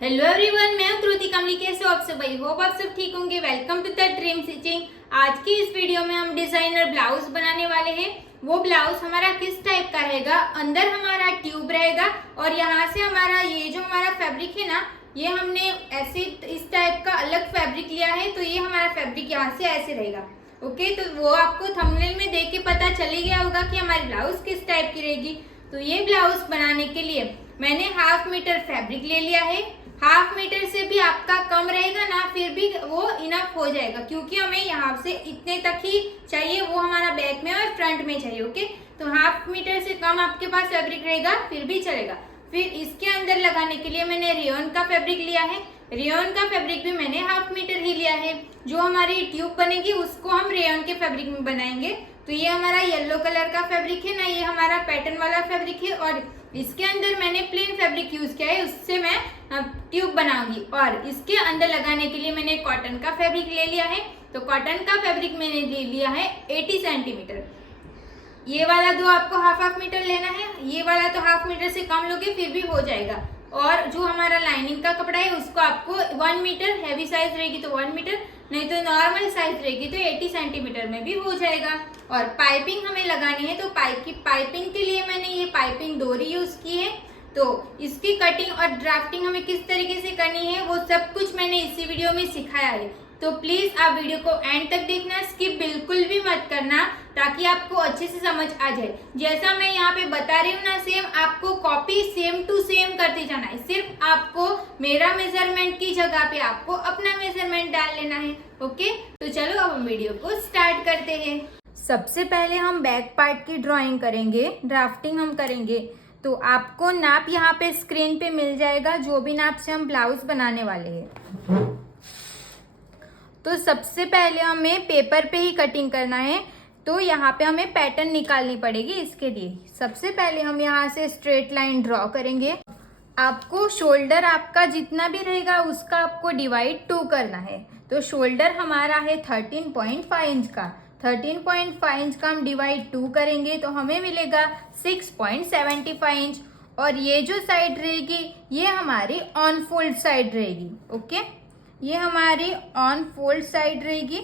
Hello everyone, मैं हूं कृति कमली। कैसे हो आप सब? भाई होप आप सब ठीक होंगे। Welcome to the dream stitching. आज की इस वीडियो में हम डिजाइनर ब्लाउज बनाने वाले हैं। वो ब्लाउज हमारा किस टाइप का रहेगा? अंदर हमारा ट्यूब रहेगा और यहाँ से हमारा ये जो हमारा फैब्रिक है ना, ये हमने ऐसे इस टाइप का अलग फैब्रिक लिया है। तो ये हमारा फैब्रिक यहाँ से ऐसे रहेगा। ओके, तो वो आपको थंबनेल में देख के पता चल गया होगा कि हमारी ब्लाउज किस टाइप की रहेगी। तो ये ब्लाउज बनाने के लिए मैंने 1/2 मीटर फैब्रिक ले लिया है। 1/2 मीटर से भी आपका कम रहेगा ना, फिर भी वो इनफ हो जाएगा, क्योंकि हमें यहाँ से इतने तक ही चाहिए। वो हमारा बैक में और फ्रंट में चाहिए। ओके, तो 1/2 मीटर से कम आपके पास फैब्रिक रहेगा फिर भी चलेगा। फिर इसके अंदर लगाने के लिए मैंने रेयन का फैब्रिक लिया है। रेयन का फैब्रिक भी मैंने 1/2 मीटर ही लिया है। जो हमारी ट्यूब बनेगी उसको हम रेयन के फैब्रिक में बनाएंगे। तो ये हमारा येलो कलर का फैब्रिक है ना, ये हमारा पैटर्न वाला फैब्रिक है और इसके अंदर मैंने प्लेन फैब्रिक यूज किया है, उससे मैं ट्यूब बनाऊंगी। और इसके अंदर लगाने के लिए मैंने कॉटन का फैब्रिक ले लिया है। तो कॉटन का फैब्रिक मैंने ले लिया है 80 सेंटीमीटर। ये वाला दो आपको 1/2 मीटर लेना है, ये वाला तो 1/2 मीटर से कम लोगे फिर भी हो जाएगा। और जो हमारा लाइनिंग का कपड़ा है उसको आपको 1 मीटर, हैवी साइज रहेगी तो 1 मीटर, नहीं तो नॉर्मल साइज रहेगी तो 80 सेंटीमीटर में भी हो जाएगा। और पाइपिंग हमें लगानी है, तो पाइपिंग के लिए मैंने ये पाइपिंग डोरी यूज की है। तो इसकी कटिंग और ड्राफ्टिंग हमें किस तरीके से करनी है वो सब कुछ मैंने इसी वीडियो में सिखाया है। तो प्लीज आप वीडियो को एंड तक देखना, स्किप बिल्कुल भी मत करना, ताकि आपको अच्छे से समझ आ जाए। जैसा मैं यहाँ पे बता रही हूँ ना, सेम आपको कॉपी सेम टू सेम करते जाना है। सिर्फ आपको मेरा मेजरमेंट की जगह पे आपको अपना मेजरमेंट डाल लेना है। ओके, तो चलो अब हम वीडियो को स्टार्ट करते हैं। सबसे पहले हम बैक पार्ट की ड्राइंग करेंगे, ड्राफ्टिंग हम करेंगे। तो आपको नाप यहाँ पे स्क्रीन पे मिल जाएगा, जो भी नाप से हम ब्लाउज बनाने वाले हैं। तो सबसे पहले हमें पेपर पे ही कटिंग करना है। तो यहाँ पे हमें पैटर्न निकालनी पड़ेगी। इसके लिए सबसे पहले हम यहाँ से स्ट्रेट लाइन ड्रॉ करेंगे। आपको शोल्डर आपका जितना भी रहेगा उसका आपको डिवाइड 2 करना है। तो शोल्डर हमारा है 13.5 इंच का। 13.5 इंच का हम डिवाइड 2 करेंगे तो हमें मिलेगा 6.75 इंच। और ये जो साइड रहेगी ये हमारी ऑन फोल्ड साइड रहेगी। ओके, ये हमारी ऑन फोल्ड साइड रहेगी।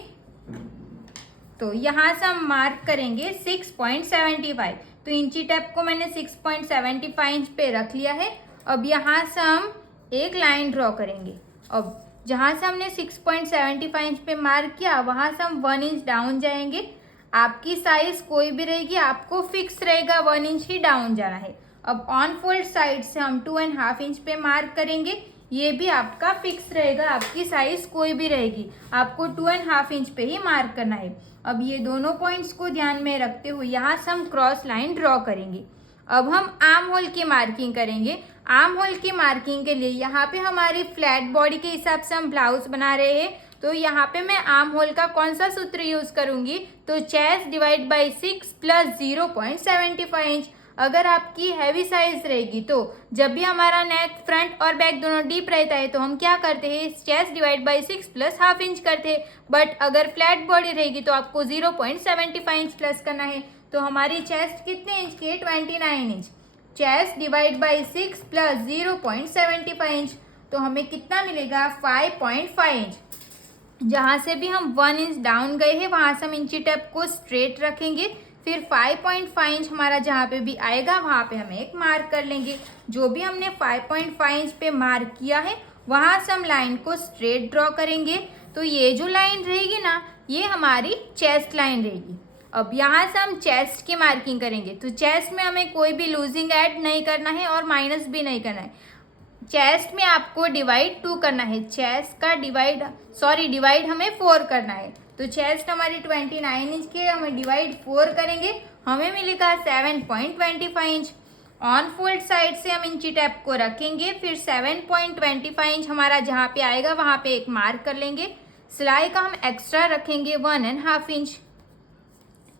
तो यहाँ से हम मार्क करेंगे 6.75। तो इंची टेप को मैंने 6.75 इंच पे रख लिया है। अब यहाँ से हम एक लाइन ड्रॉ करेंगे। अब जहाँ से हमने 6.75 इंच पे मार्क किया वहाँ से हम 1 इंच डाउन जाएंगे। आपकी साइज कोई भी रहेगी, आपको फिक्स रहेगा 1 इंच ही डाउन जाना है। अब ऑन फोल्ड साइड से हम 2.5 इंच पे मार्क करेंगे। ये भी आपका फिक्स रहेगा, आपकी साइज कोई भी रहेगी, आपको 2.5 इंच पे ही मार्क करना है। अब ये दोनों पॉइंट्स को ध्यान में रखते हुए यहाँ से हम क्रॉस लाइन ड्रॉ करेंगे। अब हम आर्म होल की मार्किंग करेंगे। आर्म होल की मार्किंग के लिए यहाँ पे हमारी फ्लैट बॉडी के हिसाब से हम ब्लाउज बना रहे हैं। तो यहाँ पे मैं आर्म होल का कौन सा सूत्र यूज करूंगी? तो chest divide by 6 plus 0.75 inch. अगर आपकी हैवी साइज रहेगी तो जब भी हमारा नेक फ्रंट और बैक दोनों डीप रहता है तो हम क्या करते हैं? Chest divide by 6 plus ½ inch करते हैं। बट अगर फ्लैट बॉडी रहेगी तो आपको 0.75 इंच प्लस करना है। तो हमारी चेस्ट कितने इंच की है? 29 inch. Chest divide by 6 plus 0.75 inch, तो हमें कितना मिलेगा? 5.5 इंच। जहाँ से भी हम 1 इंच डाउन गए हैं वहाँ से हम इंची टेप को स्ट्रेट रखेंगे। फिर 5.5 इंच हमारा जहाँ पे भी आएगा वहाँ पे हम एक मार्क कर लेंगे। जो भी हमने 5.5 इंच पे मार्क किया है वहाँ से हम लाइन को स्ट्रेट ड्रॉ करेंगे। तो ये जो लाइन रहेगी ना, ये हमारी चेस्ट लाइन रहेगी। अब यहाँ से हम चेस्ट की मार्किंग करेंगे। तो चेस्ट में हमें कोई भी लूजिंग ऐड नहीं करना है और माइनस भी नहीं करना है। चेस्ट में आपको डिवाइड 2 करना है। चेस्ट का डिवाइड हमें 4 करना है। तो चेस्ट हमारी 29 इंच की है, हमें डिवाइड 4 करेंगे, हमें मिलेगा 7.25 इंच। ऑन फोल्ड साइड से हम इंची टेप को रखेंगे। फिर 7.25 इंच हमारा जहाँ पे आएगा वहाँ पे एक मार्क कर लेंगे। सिलाई का हम एक्स्ट्रा रखेंगे 1.5 इंच।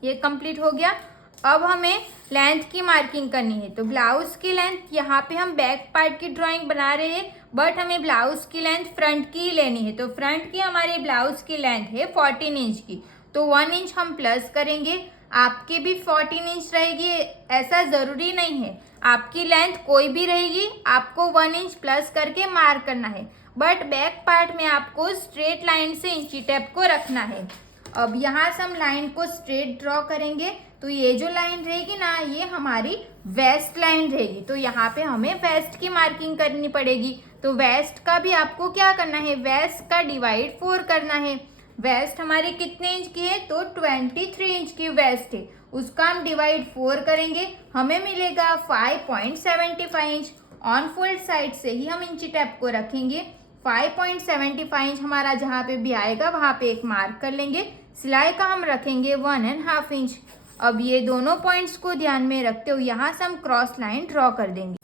ये कंप्लीट हो गया। अब हमें लेंथ की मार्किंग करनी है। तो ब्लाउज की लेंथ, यहाँ पे हम बैक पार्ट की ड्राइंग बना रहे हैं बट हमें ब्लाउज की लेंथ फ्रंट की ही लेनी है। तो फ्रंट की हमारी ब्लाउज की लेंथ है 14 इंच की। तो 1 इंच हम प्लस करेंगे। आपकी भी 14 इंच रहेगी ऐसा ज़रूरी नहीं है, आपकी लेंथ कोई भी रहेगी, आपको 1 इंच प्लस करके मार्क करना है। बट बैक पार्ट में आपको स्ट्रेट लाइन से इंची टेप को रखना है। अब यहाँ से हम लाइन को स्ट्रेट ड्रॉ करेंगे, तो ये जो लाइन रहेगी ना, ये हमारी वेस्ट लाइन रहेगी। तो यहाँ पे हमें वेस्ट की मार्किंग करनी पड़ेगी। तो वेस्ट का भी आपको क्या करना है, वेस्ट का डिवाइड 4 करना है। वेस्ट हमारी कितने इंच की है, तो 23 इंच की वेस्ट है, उसका हम डिवाइड 4 करेंगे, हमें मिलेगा 5.75 इंच। ऑन फोल्ड साइड से ही हम इंची टेप को रखेंगे। 5.75 इंच हमारा जहाँ पे भी आएगा वहाँ पे एक मार्क कर लेंगे। सिलाई का हम रखेंगे 1.5 इंच। अब ये दोनों पॉइंट्स को ध्यान में रखते हुए यहाँ से हम क्रॉस लाइन ड्रॉ कर देंगे।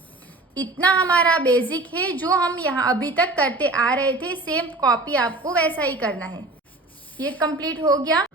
इतना हमारा बेसिक है, जो हम यहाँ अभी तक करते आ रहे थे, सेम कॉपी आपको वैसा ही करना है। ये कंप्लीट हो गया।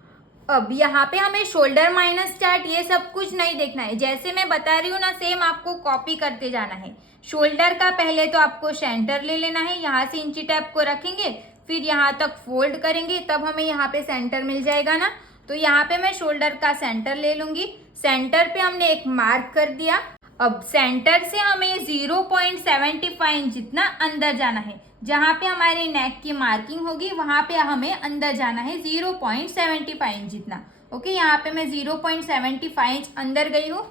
अब यहाँ पे हमें शोल्डर माइनस चार्ट ये सब कुछ नहीं देखना है, जैसे मैं बता रही हूँ ना, सेम आपको कॉपी करते जाना है। शोल्डर का पहले तो आपको सेंटर ले लेना है, यहाँ से इंची टेप को रखेंगे, फिर यहाँ तक फोल्ड करेंगे, तब हमें यहाँ पे सेंटर मिल जाएगा ना। तो यहाँ पे मैं शोल्डर का सेंटर ले लूंगी। सेंटर पे हमने एक मार्क कर दिया। अब सेंटर से हमें 0.75 जितना अंदर जाना है, जहाँ पे हमारी नेक की मार्किंग होगी वहां पे हमें अंदर जाना है 0.75 जितना। ओके, यहाँ पे मैं 0.75 अंदर गई हूँ,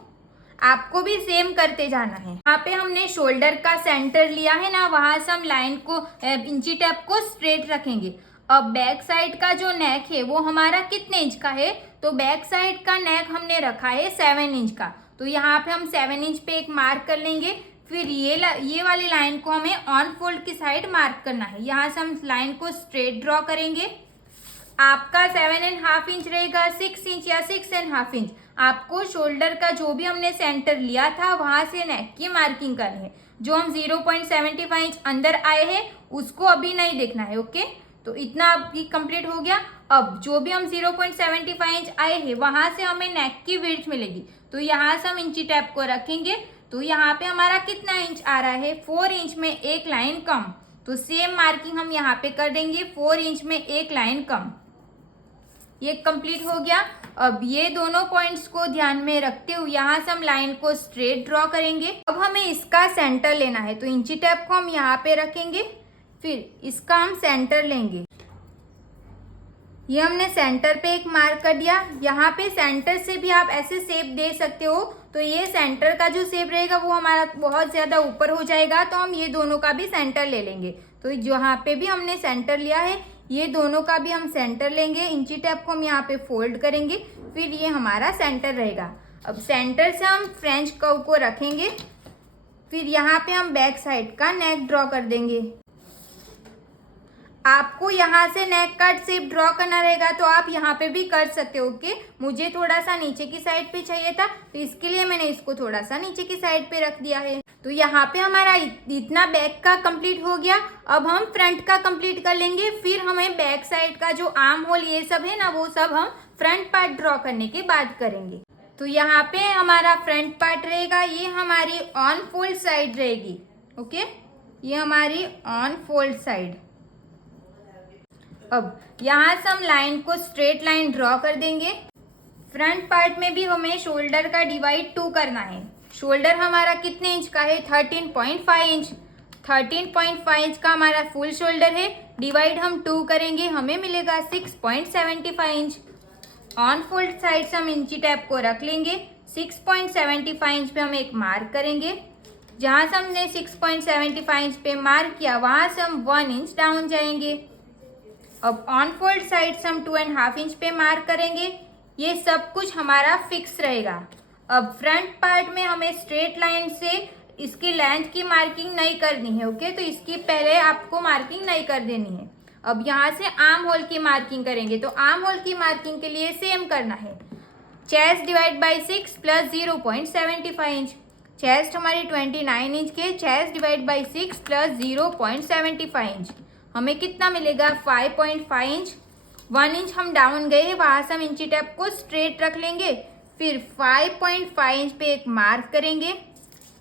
आपको भी सेम करते जाना है। यहाँ पे हमने शोल्डर का सेंटर लिया है ना, वहां से हम लाइन को इंची टेप को स्ट्रेट रखेंगे। अब बैक साइड का जो नेक है वो हमारा कितने इंच का है, तो बैक साइड का नेक हमने रखा है 7 इंच का। तो यहाँ पे हम 7 इंच पे एक मार्क कर लेंगे। फिर ये वाली लाइन को हमें ऑन फोल्ड की साइड मार्क करना है। यहाँ से हम लाइन को स्ट्रेट ड्रॉ करेंगे। आपका 7.5 इंच रहेगा, 6 इंच या 6.5 इंच। आपको शोल्डर का जो भी हमने सेंटर लिया था वहां से नेक की मार्किंग करनी है। जो हम 0.75 इंच अंदर आए हैं उसको अभी नहीं देखना है। ओके, तो इतना अभी कंप्लीट हो गया। अब जो भी हम 0.75 इंच आए हैं वहां से हमें नेक की विड्थ मिलेगी। तो यहाँ से हम इंची टेप को रखेंगे। तो यहाँ पे हमारा कितना इंच आ रहा है, 4 इंच में एक लाइन कम। तो सेम मार्किंग हम यहाँ पे कर देंगे, 4 इंच में एक लाइन कम। ये कंप्लीट हो गया। अब ये दोनों पॉइंट्स को ध्यान में रखते हुए यहाँ से हम लाइन को स्ट्रेट ड्रॉ करेंगे। अब हमें इसका सेंटर लेना है, तो इंची टेप को हम यहाँ पे रखेंगे, फिर इसका हम सेंटर लेंगे। ये हमने सेंटर पे एक मार्क कर दिया। यहाँ पे सेंटर से भी आप ऐसे शेप दे सकते हो। तो ये सेंटर का जो शेप रहेगा वो हमारा बहुत ज़्यादा ऊपर हो जाएगा, तो हम ये दोनों का भी सेंटर ले लेंगे। तो जहाँ पे भी हमने सेंटर लिया है ये दोनों का भी हम सेंटर लेंगे। इंची टेप को हम यहाँ पे फोल्ड करेंगे, फिर ये हमारा सेंटर रहेगा। अब सेंटर से हम फ्रेंच कर्व को रखेंगे, फिर यहाँ पे हम बैक साइड का नेक ड्रॉ कर देंगे। आपको यहाँ से नेक का शेप ड्रॉ करना रहेगा तो आप यहाँ पे भी कर सकते हो। ओके, मुझे थोड़ा सा नीचे की साइड पे चाहिए था, तो इसके लिए मैंने इसको थोड़ा सा नीचे की साइड पे रख दिया है। तो यहाँ पे हमारा इतना बैक का कंप्लीट हो गया। अब हम फ्रंट का कंप्लीट कर लेंगे। फिर हमें बैक साइड का जो आर्म होल ये सब है ना, वो सब हम फ्रंट पार्ट ड्रॉ करने के बाद करेंगे। तो यहाँ पे हमारा फ्रंट पार्ट रहेगा, ये हमारी ऑन फोल्ड साइड रहेगी। ओके, ये हमारी ऑन फोल्ड साइड। अब यहाँ से हम लाइन को स्ट्रेट लाइन ड्रॉ कर देंगे। फ्रंट पार्ट में भी हमें शोल्डर का डिवाइड 2 करना है। शोल्डर हमारा कितने इंच का है, 13.5 इंच। 13.5 इंच का हमारा फुल शोल्डर है, डिवाइड हम 2 करेंगे, हमें मिलेगा 6.75 इंच। ऑन फोल्ड साइड से हम इंची टेप को रख लेंगे। 6.75 इंच पे हम एक मार्क करेंगे। जहाँ से हमने 6.75 इंच पे मार्क किया वहाँ से हम 1 इंच डाउन जाएंगे। अब ऑन फोल्ड साइड से हम 2.5 इंच पे मार्क करेंगे। ये सब कुछ हमारा फिक्स रहेगा। अब फ्रंट पार्ट में हमें स्ट्रेट लाइन से इसकी लेंथ की मार्किंग नहीं करनी है। ओके, तो इसकी पहले आपको मार्किंग नहीं कर देनी है। अब यहाँ से आर्म होल की मार्किंग करेंगे। तो आर्म होल की मार्किंग के लिए सेम करना है, chest divide by 6 plus 0.75 inch. Chest हमारी 29 इंच के, chest divide by 6 plus 0.75 inch, हमें कितना मिलेगा 5.5 इंच। 1 इंच हम डाउन गए, वहां से हम इंची टेप को स्ट्रेट रख लेंगे। फिर 5.5 इंच पे एक मार्क करेंगे।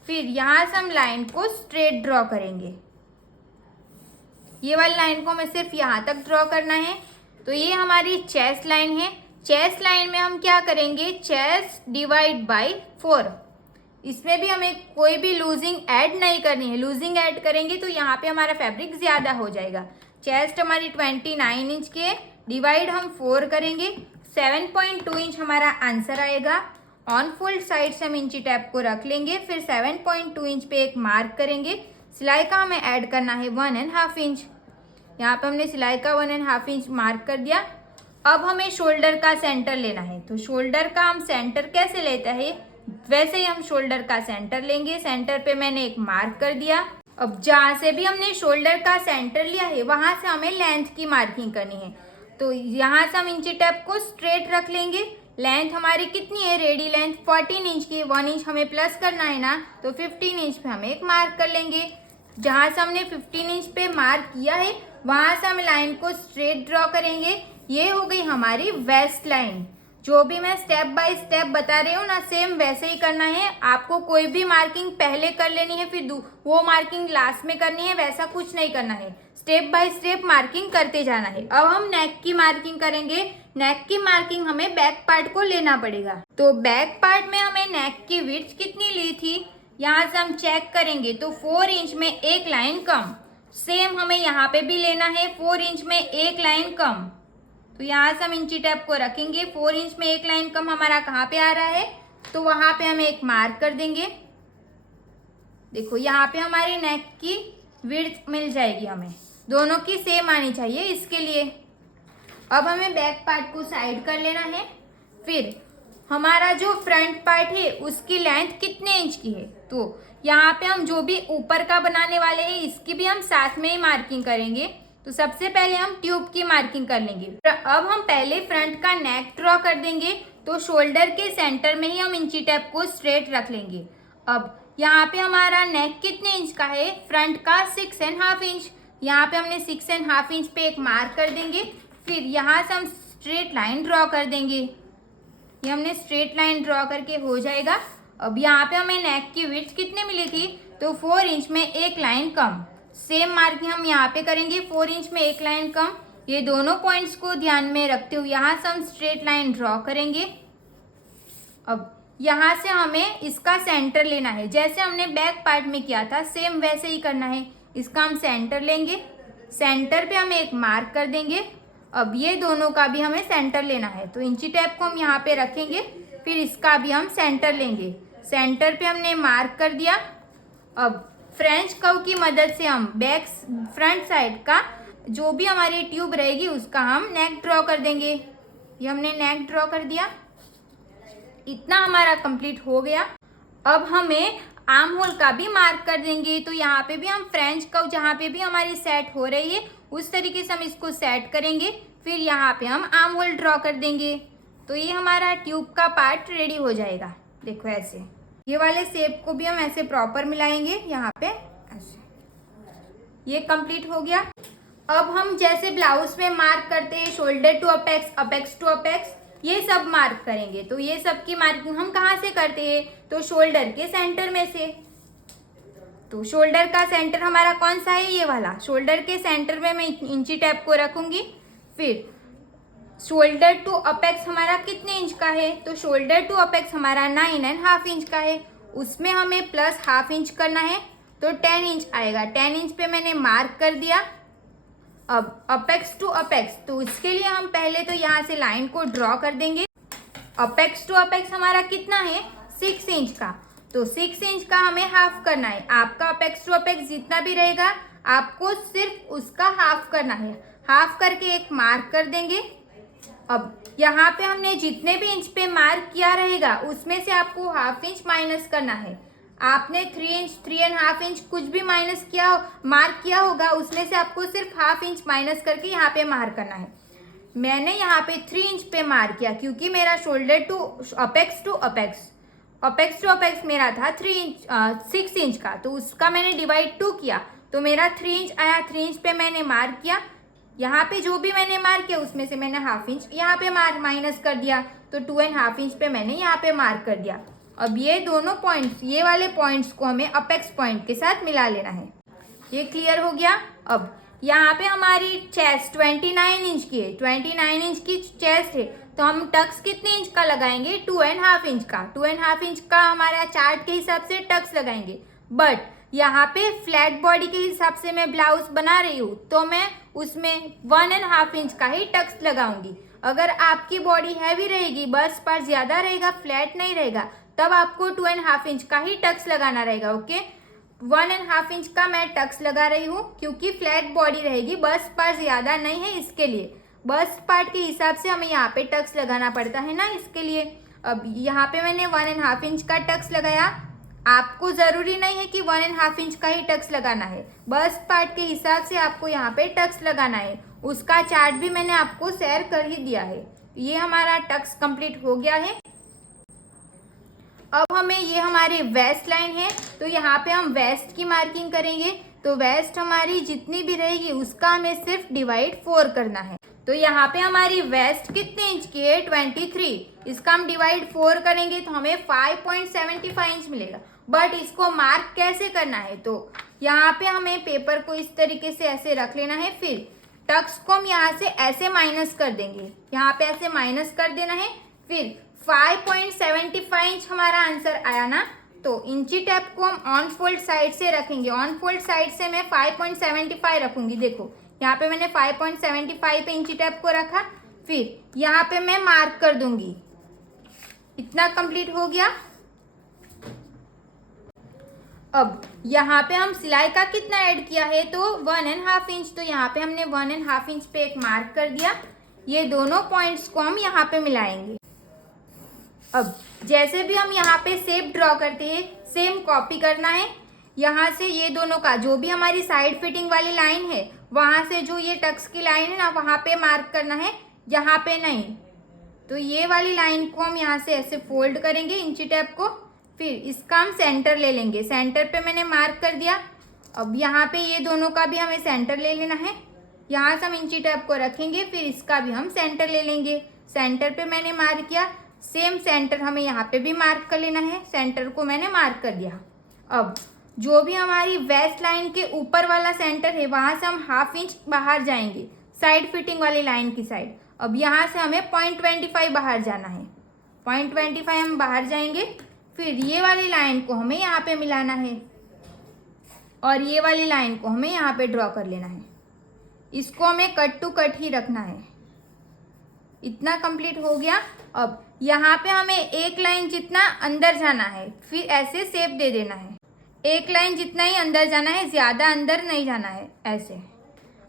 फिर यहाँ से हम लाइन को स्ट्रेट ड्रॉ करेंगे। ये वाली लाइन को हमें सिर्फ यहाँ तक ड्रॉ करना है। तो ये हमारी चेस्ट लाइन है। चेस्ट लाइन में हम क्या करेंगे, चेस्ट डिवाइड बाय 4। इसमें भी हमें कोई भी लूजिंग ऐड नहीं करनी है, लूजिंग ऐड करेंगे तो यहाँ पे हमारा फैब्रिक ज़्यादा हो जाएगा। चेस्ट हमारी 29 इंच की है, डिवाइड हम 4 करेंगे, 7.2 इंच हमारा आंसर आएगा। ऑन फोल्ड साइड से हम इंची टैप को रख लेंगे, फिर 7.2 इंच पे एक मार्क करेंगे। सिलाई का हमें ऐड करना है 1.5 इंच। यहाँ पे हमने सिलाई का 1.5 इंच मार्क कर दिया। अब हमें शोल्डर का सेंटर लेना है, तो शोल्डर का हम सेंटर कैसे लेते हैं, वैसे ही हम शोल्डर का सेंटर लेंगे। सेंटर पे मैंने एक मार्क कर दिया। अब जहाँ से भी हमने शोल्डर का सेंटर लिया है वहां से हमें लेंथ की मार्किंग करनी है। तो यहाँ से हम इंची टेप को स्ट्रेट रख लेंगे। लेंथ हमारी कितनी है, रेडी लेंथ 14 इंच की, 1 इंच हमें प्लस करना है ना, तो 15 इंच पे हम एक मार्क कर लेंगे। जहाँ से हमने 15 इंच पे मार्क किया है वहां से हम लाइन को स्ट्रेट ड्रॉ करेंगे। ये हो गई हमारी वेस्ट लाइन। जो भी मैं स्टेप बाय स्टेप बता रही हूँ ना, सेम वैसे ही करना है। आपको कोई भी मार्किंग पहले कर लेनी है, फिर वो मार्किंग लास्ट में करनी है, वैसा कुछ नहीं करना है। स्टेप बाय स्टेप मार्किंग करते जाना है। अब हम नेक की मार्किंग करेंगे। नेक की मार्किंग हमें बैक पार्ट को लेना पड़ेगा। तो बैक पार्ट में हमें नेक की विड्थ कितनी ली थी, यहाँ से हम चेक करेंगे तो 4 इंच में एक लाइन कम। सेम हमें यहाँ पे भी लेना है, 4 इंच में एक लाइन कम। तो यहाँ से हम इंची टेप को रखेंगे, 4 इंच में एक लाइन कम हमारा कहाँ पे आ रहा है, तो वहां पे हम एक मार्क कर देंगे। देखो यहाँ पे हमारी नेक की विड्थ मिल जाएगी, हमें दोनों की सेम आनी चाहिए इसके लिए। अब हमें बैक पार्ट को साइड कर लेना है। फिर हमारा जो फ्रंट पार्ट है उसकी लेंथ कितने इंच की है, तो यहाँ पे हम जो भी ऊपर का बनाने वाले हैं इसकी भी हम साथ में ही मार्किंग करेंगे। तो सबसे पहले हम ट्यूब की मार्किंग कर लेंगे। अब हम पहले फ्रंट का नेक ड्रॉ कर देंगे। तो शोल्डर के सेंटर में ही हम इंची टेप को स्ट्रेट रख लेंगे। अब यहाँ पे हमारा नेक कितने इंच का है, फ्रंट का 6.5 इंच। यहाँ पे हमने 6.5 इंच पे एक मार्क कर देंगे। फिर यहाँ से हम स्ट्रेट लाइन ड्रॉ कर देंगे। ये हमने स्ट्रेट लाइन ड्रॉ करके हो जाएगा। अब यहाँ पे हमें नेक की विड्थ कितने मिली थी, तो 4 इंच में एक लाइन कम। सेम मार्किंग हम यहाँ पे करेंगे, 4 इंच में एक लाइन कम। ये दोनों पॉइंट्स को ध्यान में रखते हुए यहाँ से हम स्ट्रेट लाइन ड्रॉ करेंगे। अब यहाँ से हमें इसका सेंटर लेना है, जैसे हमने बैक पार्ट में किया था सेम वैसे ही करना है। इसका हम सेंटर लेंगे, सेंटर पे हम एक मार्क कर देंगे। अब ये दोनों का भी हमें सेंटर लेना है, तो इंची टेप को हम यहाँ पे रखेंगे। फिर इसका भी हम सेंटर लेंगे, सेंटर पे हमने मार्क कर दिया। अब फ्रेंच कर्व की मदद से हम बैक फ्रंट साइड का जो भी हमारी ट्यूब रहेगी उसका हम नेक ड्रॉ कर देंगे। ये हमने नेक ड्रॉ कर दिया। इतना हमारा कंप्लीट हो गया। अब हमें आर्म होल का भी मार्क कर देंगे। तो यहाँ पे भी हम फ्रेंच कर्व जहाँ पे भी हमारी सेट हो रही है उस तरीके से हम इसको सेट करेंगे। फिर यहाँ पे हम आर्म होल ड्रॉ कर देंगे। तो ये हमारा ट्यूब का पार्ट रेडी हो जाएगा। देखो ऐसे ये वाले शेप को भी हम ऐसे प्रॉपर मिलाएंगे यहाँ पे ऐसे। ये कंप्लीट हो गया। अब हम जैसे ब्लाउज में मार्क करते हैं shoulder to apex, apex to apex, ये सब मार्क करेंगे। तो ये सब की मार्किंग हम कहाँ से करते हैं, तो शोल्डर के सेंटर में से। तो शोल्डर का सेंटर हमारा कौन सा है, ये वाला। शोल्डर के सेंटर में मैं इंची टेप को रखूंगी। फिर शोल्डर टू अपेक्स हमारा कितने इंच का है, तो शोल्डर टू अपेक्स हमारा 9.5 इंच का है। उसमें हमें प्लस हाफ इंच करना है, तो 10 इंच आएगा। 10 इंच पे मैंने मार्क कर दिया। अब अपेक्स टू अपेक्स, तो इसके लिए हम पहले तो यहाँ से लाइन को ड्रॉ कर देंगे। अपेक्स टू अपेक्स हमारा कितना है, 6 इंच का। तो 6 इंच का हमें हाफ करना है। आपका अपेक्स टू अपेक्स जितना भी रहेगा आपको सिर्फ उसका हाफ करना है। हाफ करके एक मार्क कर देंगे। अब यहाँ पे हमने जितने भी इंच पे मार्क किया रहेगा उसमें से आपको हाफ इंच माइनस करना है। आपने 3 इंच, 3.5 इंच कुछ भी मार्क किया होगा उसमें से आपको सिर्फ हाफ इंच माइनस करके यहाँ पे मार्क करना है। मैंने यहाँ पे 3 इंच पे मार्क किया क्योंकि मेरा shoulder to apex to apex मेरा था 6 इंच का। तो उसका मैंने डिवाइड 2 किया तो मेरा 3 इंच आया। 3 इंच पे मैंने मार्क किया। यहाँ पे जो भी मैंने मार्क किया उसमें से मैंने हाफ इंच यहाँ पे माइनस कर दिया। तो 2.5 इंच पे मैंने यहाँ पे मार्क कर दिया। अब ये दोनों पॉइंट्स, ये वाले पॉइंट्स को हमें अपेक्स पॉइंट के साथ मिला लेना है। ये क्लियर हो गया। अब यहाँ पे हमारी चेस्ट 29 इंच की है, 29 इंच की चेस्ट है, तो हम टक्स कितने इंच का लगाएंगे? 2.5 इंच का। 2.5 इंच का हमारा चार्ट के हिसाब से टक्स लगाएंगे। बट यहाँ पे फ्लैट बॉडी के हिसाब से मैं ब्लाउज बना रही हूँ, तो मैं उसमें 1.5 इंच का ही टक्स लगाऊंगी। अगर आपकी बॉडी हैवी रहेगी, बस्ट पार्ट ज्यादा रहेगा, फ्लैट नहीं रहेगा, तब आपको 2.5 इंच का ही टक्स लगाना रहेगा। ओके, 1.5 इंच का मैं टक्स लगा रही हूँ क्योंकि फ्लैट बॉडी रहेगी, बस्ट पार्ट ज्यादा नहीं है, इसके लिए बस्ट पार्ट के हिसाब से हमें यहाँ पे टक्स लगाना पड़ता है ना, इसके लिए। अब यहाँ पे मैंने 1.5 इंच का टक्स लगाया। आपको जरूरी नहीं है कि 1.5 इंच का ही टक्स लगाना है, बस्ट पार्ट के हिसाब से आपको यहाँ पे टक्स लगाना है। उसका चार्ट भी मैंने आपको शेयर कर ही दिया है। ये हमारा टक्स कंप्लीट हो गया है। अब हमें ये हमारी वेस्ट लाइन है, तो यहाँ पे हम वेस्ट की मार्किंग करेंगे। तो वेस्ट हमारी जितनी भी रहेगी उसका हमें सिर्फ डिवाइड 4 करना है। तो यहाँ पे हमारी वेस्ट कितने इंच की है? 23। इसका हम डिवाइड 4 करेंगे तो हमें 5.75 इंच मिलेगा। बट इसको मार्क कैसे करना है? तो यहाँ पे हमें पेपर को इस तरीके से ऐसे रख लेना है, फिर टक्स को हम यहाँ से ऐसे माइनस कर देंगे, यहाँ पे ऐसे माइनस कर देना है। फिर 5.75 इंच हमारा आंसर आया ना, तो इंची टेप को हम ऑन फोल्ड साइड से रखेंगे। ऑन फोल्ड साइड से मैं 5.75 रखूंगी। देखो यहाँ पे मैंने 5.75 पे इंची टेप को रखा, फिर यहाँ पे मैं मार्क कर दूंगी। इतना कंप्लीट हो गया। अब यहाँ पे हम सिलाई का कितना ऐड किया है? तो 1.5 इंच। तो यहाँ पे हमने 1.5 इंच पे एक मार्क कर दिया। ये दोनों पॉइंट्स को हम यहाँ पे मिलाएंगे। अब जैसे भी हम यहाँ पे शेप ड्रॉ करते हैं, सेम कॉपी करना है। यहाँ से ये दोनों का जो भी हमारी साइड फिटिंग वाली लाइन है, वहां से जो ये टक्स की लाइन है ना, वहां पे मार्क करना है, यहाँ पे नहीं। तो ये वाली लाइन को हम यहाँ से ऐसे फोल्ड करेंगे इंची टेप को, फिर इसका हम सेंटर ले लेंगे। सेंटर पे मैंने मार्क कर दिया। अब यहाँ पे ये दोनों का भी हमें सेंटर ले लेना है। यहाँ से हम इंची टेप को रखेंगे, फिर इसका भी हम सेंटर ले लेंगे। सेंटर पे मैंने मार्क किया, सेम सेंटर हमें यहाँ पे भी मार्क कर लेना है। सेंटर को मैंने मार्क कर दिया। अब जो भी हमारी वेस्ट लाइन के ऊपर वाला सेंटर है, वहां से हम 1/2 इंच बाहर जाएंगे, साइड फिटिंग वाली लाइन की साइड। अब यहाँ से हमें 0.25 बाहर जाना है। 0.25 हम बाहर जाएंगे, फिर ये वाली लाइन को हमें यहाँ पे मिलाना है और ये वाली लाइन को हमें यहाँ पे ड्रॉ कर लेना है। इसको हमें कट टू कट ही रखना है। इतना कंप्लीट हो गया। अब यहाँ पे हमें एक लाइन जितना अंदर जाना है, फिर ऐसे शेप दे देना है। एक लाइन जितना ही अंदर जाना है, ज्यादा अंदर नहीं जाना है, ऐसे।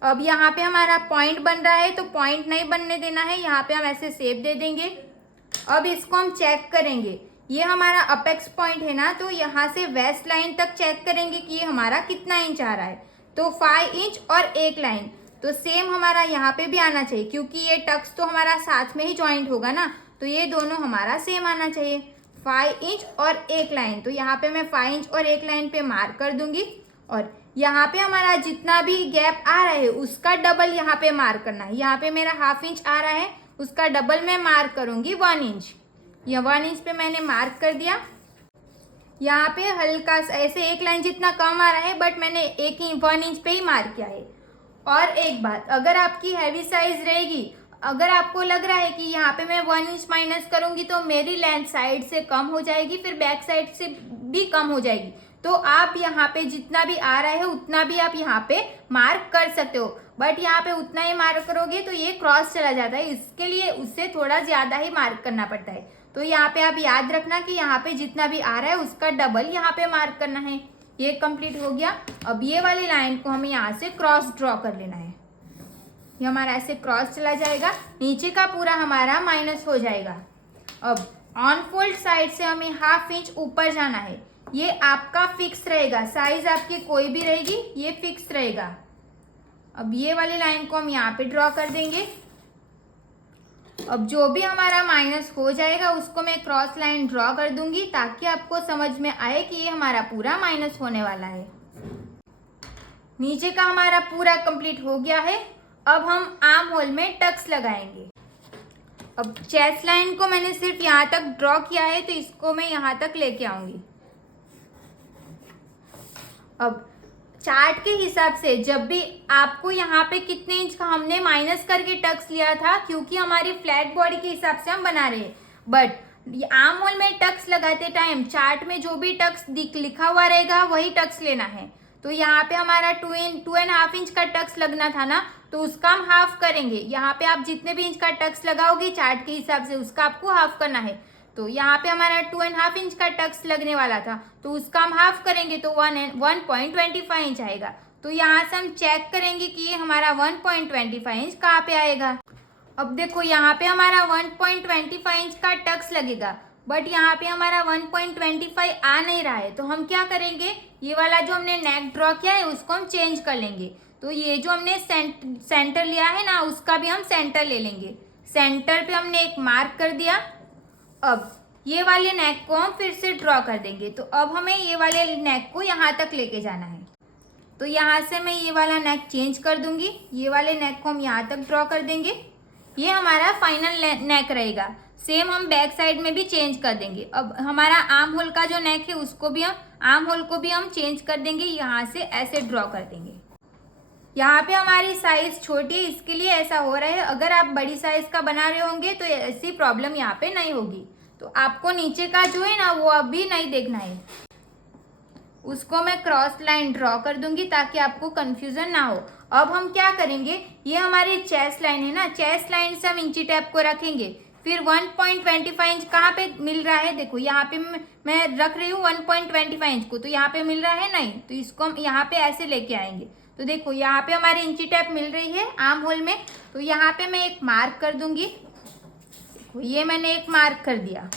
अब यहाँ पे हमारा पॉइंट बन रहा है, तो पॉइंट नहीं बनने देना है, यहाँ पे हम ऐसे शेप दे देंगे। अब इसको हम चेक करेंगे। ये हमारा अपेक्स पॉइंट है ना, तो यहाँ से वेस्ट लाइन तक चेक करेंगे कि ये हमारा कितना इंच आ रहा है। तो 5 इंच और एक लाइन, तो सेम हमारा यहाँ पे भी आना चाहिए, क्योंकि ये टक्स तो हमारा साथ में ही ज्वाइंट होगा ना, तो ये दोनों हमारा सेम आना चाहिए। 5 इंच और एक लाइन, तो यहाँ पे मैं 5 इंच और एक लाइन पे मार्क कर दूंगी। और यहाँ पे हमारा जितना भी गैप आ रहा है उसका डबल यहाँ पे मार्क करना है। यहाँ पे मेरा 1/2 इंच आ रहा है, उसका डबल मैं मार्क करूंगी 1 इंच। या 1 इंच पे मैंने मार्क कर दिया। यहाँ पे हल्का सा ऐसे एक लाइन जितना कम आ रहा है, बट मैंने 1 इंच पे ही मार्क किया है। और एक बात, अगर आपकी हैवी साइज रहेगी, अगर आपको लग रहा है कि यहाँ पे मैं 1 इंच माइनस करूंगी तो मेरी लेंथ साइड से कम हो जाएगी, फिर बैक साइड से भी कम हो जाएगी, तो आप यहाँ पे जितना भी आ रहा है उतना भी आप यहाँ पे मार्क कर सकते हो। बट यहाँ पे उतना ही मार्क करोगे तो ये क्रॉस चला जाता है, इसके लिए उससे थोड़ा ज्यादा ही मार्क करना पड़ता है। तो यहाँ पे आप याद रखना कि यहाँ पे जितना भी आ रहा है उसका डबल यहाँ पे मार्क करना है। ये कंप्लीट हो गया। अब ये वाली लाइन को हमें यहाँ से क्रॉस ड्रॉ कर लेना है। ये हमारा ऐसे क्रॉस चला जाएगा, नीचे का पूरा हमारा माइनस हो जाएगा। अब ऑन फोल्ड साइड से हमें 1/2 इंच ऊपर जाना है। ये आपका फिक्स रहेगा, साइज आपकी कोई भी रहेगी, ये फिक्स रहेगा। अब ये वाली लाइन को हम यहाँ पे ड्रॉ कर देंगे। अब जो भी हमारा माइनस हो जाएगा उसको मैं क्रॉस लाइन ड्रॉ कर दूंगी, ताकि आपको समझ में आए कि ये हमारा पूरा माइनस होने वाला है। नीचे का हमारा पूरा कंप्लीट हो गया है। अब हम आर्म होल में टक्स लगाएंगे। अब चेस्ट लाइन को मैंने सिर्फ यहाँ तक ड्रॉ किया है, तो इसको मैं यहाँ तक लेके आऊंगी। अब चार्ट के हिसाब से जब भी आपको यहाँ पे कितने इंच का हमने माइनस करके टक्स लिया था, क्योंकि हमारी फ्लैट बॉडी के हिसाब से हम बना रहे हैं, बट आर्म होल में टक्स लगाते टाइम चार्ट में जो भी टक्स लिखा हुआ रहेगा वही टक्स लेना है। तो यहाँ पे हमारा 2.5 इंच का टक्स लगना था ना, तो उसका हम हाफ करेंगे। यहाँ पे आप जितने भी इंच का टक्स लगाओगे चार्ट के हिसाब से उसका आपको हाफ करना है। तो यहाँ पे हमारा 2.5 इंच का टक्स लगने वाला था, तो उसका हम हाफ करेंगे तो 1.25 इंच आएगा। तो यहाँ से हम चेक करेंगे कि ये हमारा 1.25 इंच कहाँ पे आएगा। अब देखो यहाँ पे हमारा 1.25 इंच का टक्स लगेगा, बट यहाँ पे हमारा 1.25 आ नहीं रहा है। तो हम क्या करेंगे, ये वाला जो हमने नेक ड्रॉ किया है उसको हम चेंज कर लेंगे। तो ये जो हमने सेंटर लिया है ना, उसका भी हम सेंटर ले लेंगे। सेंटर पे हमने एक मार्क कर दिया। अब ये वाले नेक को हम फिर से ड्रॉ कर देंगे। तो अब हमें ये वाले नेक को यहाँ तक लेके जाना है। तो यहाँ से मैं ये वाला नेक चेंज कर दूंगी, ये वाले नेक को हम यहाँ तक ड्रॉ कर देंगे। ये हमारा फाइनल नेक रहेगा। सेम हम बैक साइड में भी चेंज कर देंगे। अब हमारा आर्म होल का जो नेक है उसको भी हम आर्म होल को भी हम चेंज कर देंगे, यहाँ से ऐसे ड्रॉ कर देंगे। यहाँ पे हमारी साइज छोटी है इसके लिए ऐसा हो रहा है। अगर आप बड़ी साइज का बना रहे होंगे तो ऐसी प्रॉब्लम यहाँ पे नहीं होगी। तो आपको नीचे का जो है ना वो अभी नहीं देखना है, उसको मैं क्रॉस लाइन ड्रॉ कर दूंगी ताकि आपको कंफ्यूजन ना हो। अब हम क्या करेंगे, ये हमारी चेस्ट लाइन है ना, चेस्ट लाइन से हम इंची टेप को रखेंगे। फिर 1.25 इंच कहाँ पे मिल रहा है, देखो यहाँ पे मैं रख रही हूँ 1.25 इंच को, तो यहाँ पे मिल रहा है नहीं, तो इसको हम यहाँ पे ऐसे लेके आएंगे। तो देखो यहाँ पे हमारी इंची टेप मिल रही है आर्म होल में। तो यहाँ पे मैं एक मार्क कर दूंगी, ये मैंने एक मार्क कर दिया।